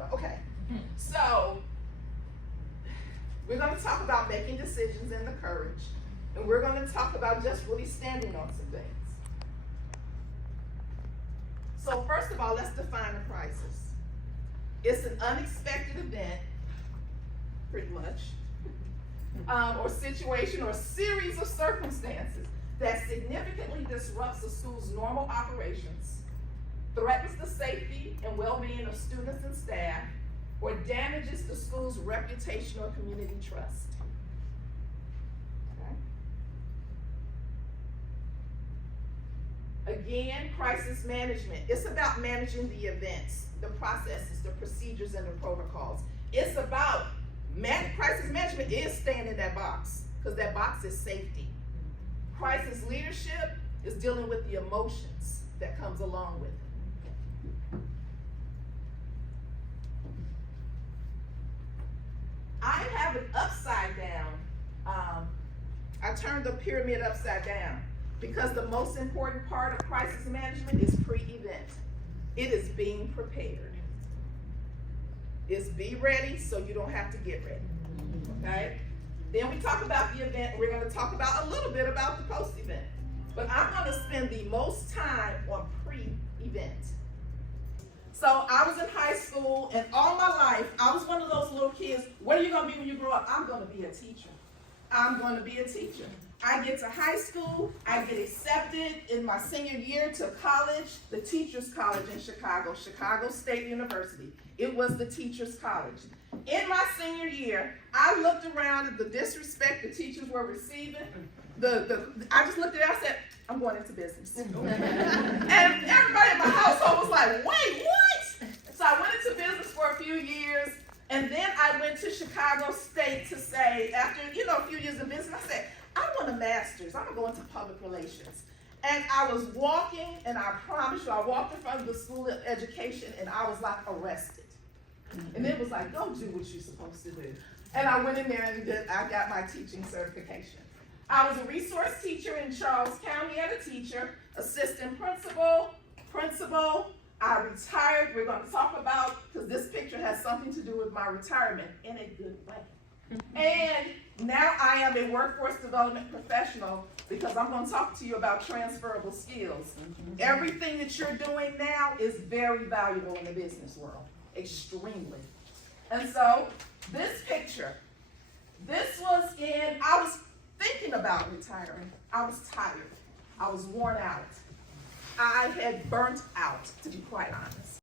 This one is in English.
about. Okay, so we're going to talk about making decisions and the courage, and we're going to talk about just really standing on some things. So first of all, let's define a crisis. It's an unexpected event, pretty much, or situation or series of circumstances that significantly disrupts the school's normal operations, threatens the safety and well-being of students and staff, or damages the school's reputation or community trust. Okay. Again, crisis management. It's about managing the events, the processes, the procedures, and the protocols. It's about crisis management is staying in that box, because that box is safety. Crisis leadership is dealing with the emotions that comes along with it. I have it upside down. I turned the pyramid upside down because the most important part of crisis management is pre-event. It is being prepared. It's be ready so you don't have to get ready. Okay? Then we talk about the event. We're going to talk about a little bit about the post-event. But I'm going to spend the most time on pre-event. So I was in high school, and all my life, I was one of those little kids. What are you going to be when you grow up? I'm going to be a teacher. I'm going to be a teacher. I get to high school, I get accepted in my senior year to college, the Teachers College in Chicago, Chicago State University. It was the Teachers College. In my senior year, I looked around at the disrespect the teachers were receiving. I just looked at it, I said, I'm going into business. And everybody in my household was like, wait, what? So I went into business for a few years, and then I went to Chicago State to say, after a few years in business, I said, I want a master's. I'm going to go into public relations. And I was walking, and I promise you, I walked in front of the School of Education, and I was like arrested. And it was like, go do what you're supposed to do. And I went in there and I got my teaching certification. I was a resource teacher in Charles County as a teacher, assistant principal. I retired. We're going to talk about, because this picture has something to do with my retirement in a good way. And now I am a workforce development professional, because I'm going to talk to you about transferable skills. Everything that you're doing now is very valuable in the business world, extremely. And so this picture, I was thinking about retiring. I was tired. I was worn out. I had burnt out, to be quite honest.